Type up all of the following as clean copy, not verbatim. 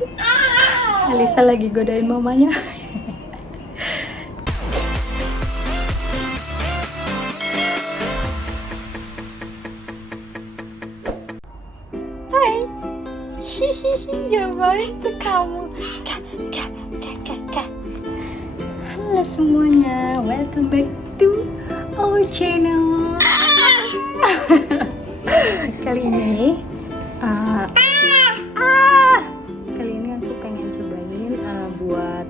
Alisa lagi godain mamanya. Hai. Hihihi, ngapain tuh kamu? Kak. Halo semuanya, welcome back to our channel. Kali ini kali ini aku pengen cobain buat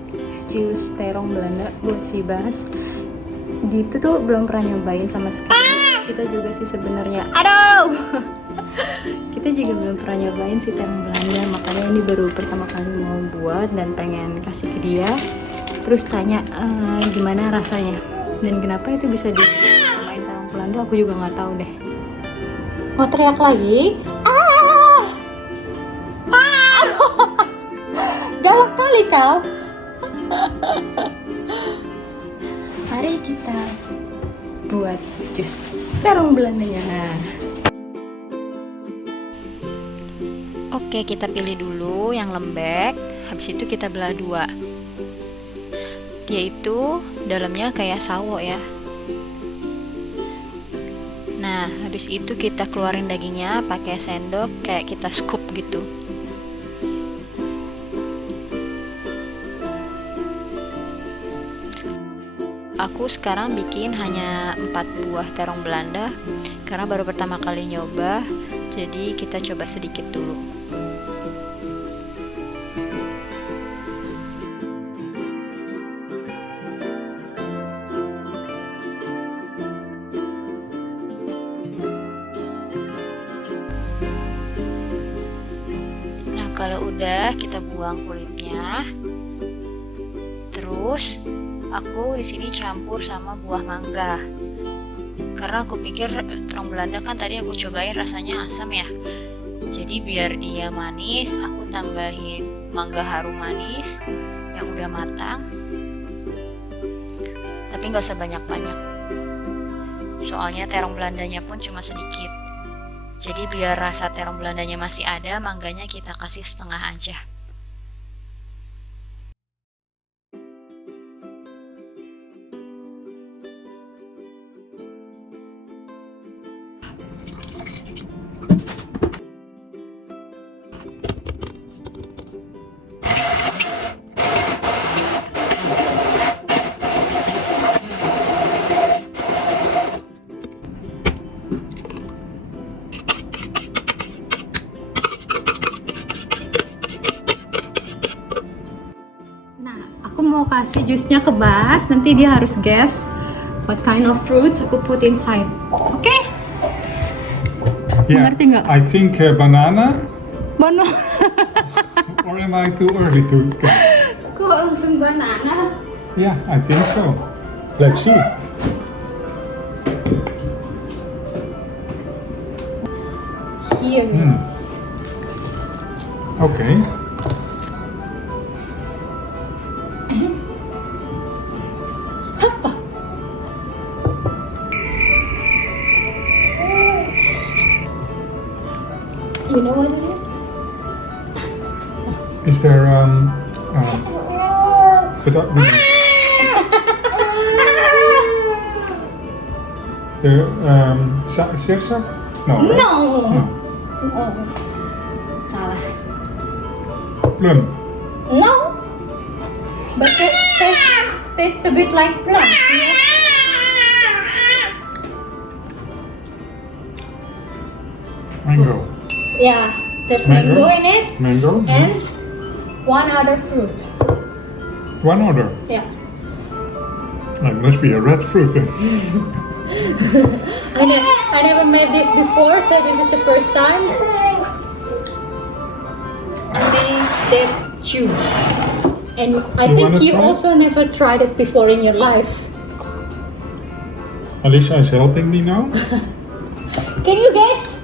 jus terong Belanda buat si Bas. Gitu tuh belum pernah nyobain sama sekali. Kita juga sih sebenarnya. Aduh. Kita juga belum pernah nyobain si terong Belanda, makanya ini baru pertama kali mau buat dan pengen kasih ke dia. Terus tanya gimana rasanya dan kenapa itu bisa dimain terong Belanda, aku juga nggak tahu deh. Mau teriak lagi? Galak kali kau. Mari kita buat jus terong Belandanya. Oke, kita pilih dulu yang lembek. Habis itu kita belah dua. Dia itu dalamnya kayak sawo ya. Nah, habis itu kita keluarin dagingnya pakai sendok, kayak kita scoop gitu. Aku sekarang bikin hanya 4 buah terong Belanda karena baru pertama kali nyoba, jadi kita coba sedikit dulu. Nah, kalau udah kita buang kulitnya. Terus aku di sini campur sama buah mangga. Karena aku pikir terong Belanda kan tadi aku cobain rasanya asam ya. Jadi biar dia manis, aku tambahin mangga harum manis yang udah matang. Tapi nggak usah banyak-banyak. Soalnya terong Belandanya pun cuma sedikit. Jadi biar rasa terong Belandanya masih ada, mangganya kita kasih setengah aja. Aku mau kasih jusnya ke Bas, nanti dia harus guess what kind of fruits aku put inside. Oke? Yeah, Mengerti nggak? I think banana, Bono. or am I too early to guess? Kok langsung banana? Yeah, I think so. Let's see. Here it is. Okay. You know what it is? Is there but the sirsak? No. Right? No. No. Oh. Salah. Plum. No. But it tastes a bit like plum. Mango. Yeah, there's mango in it Mango. and one other fruit. One order. Yeah. It must be a red fruit. Then. I never made this before, so this is the first time. Taste that juice. And I You think wanna you try? also never tried it before in your life. Alicia is helping me now. Can you guess?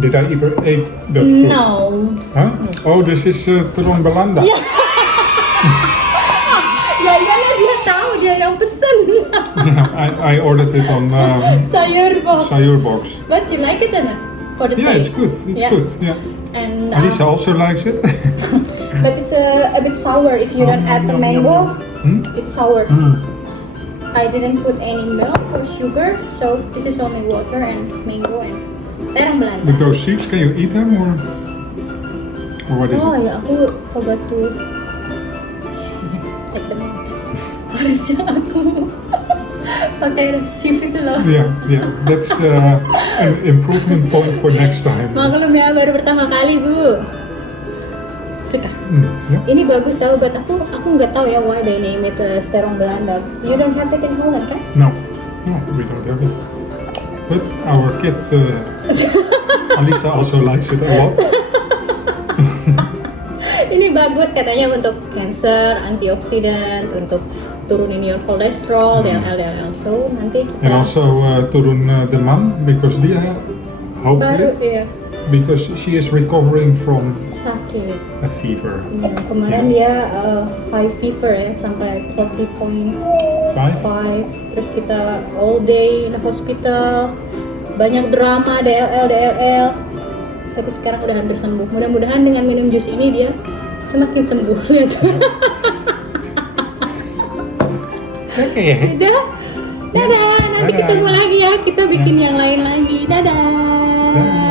Did I ever ate that fruit? No. Huh? Oh, this is terong Belanda. Ya iyalah, dia tahu, dia yang pesen. I ordered it on Sayur box. Sayur box. But you like it or not? for the Yeah, it's taste. good. It's Yeah. good. Yeah. And Alisa also likes it. but it's a bit sour if you don't add the mango. It's sour. I didn't put any milk or sugar, so this is only water and mango and terong But Belanda. those seeds, can you eat them or what is Oh it? ya, aku forgot to take them out. Harusnya aku pakai sieve itu loh. Yeah, that's an improvement point for next time. Maklum ya, baru pertama kali bu. Suka. Yeah. Ini bagus tahu, buat aku nggak tahu ya why they name it terong Belanda. You don't have it in Holland kan? No, we don't have it. But our kids, Alisa also likes it a lot. Ini bagus katanya untuk cancer, antioksidan, untuk turunin your kolesterol, DLL. So nanti kita And also turun demam because dia, baru hopefully, ya because she is recovering from sakit. a fever. Ya, kemarin dia high fever ya sampai 40.5. 5? Terus kita all day in the hospital, banyak drama DLL. Tapi sekarang udah hampir sembuh. Mudah-mudahan dengan minum jus ini dia semakin sembuh. Lihat. Oke. Udah. Dadah. Nanti Dadah. ketemu lagi ya. Kita bikin yang lain lagi. Dadah. Dadah.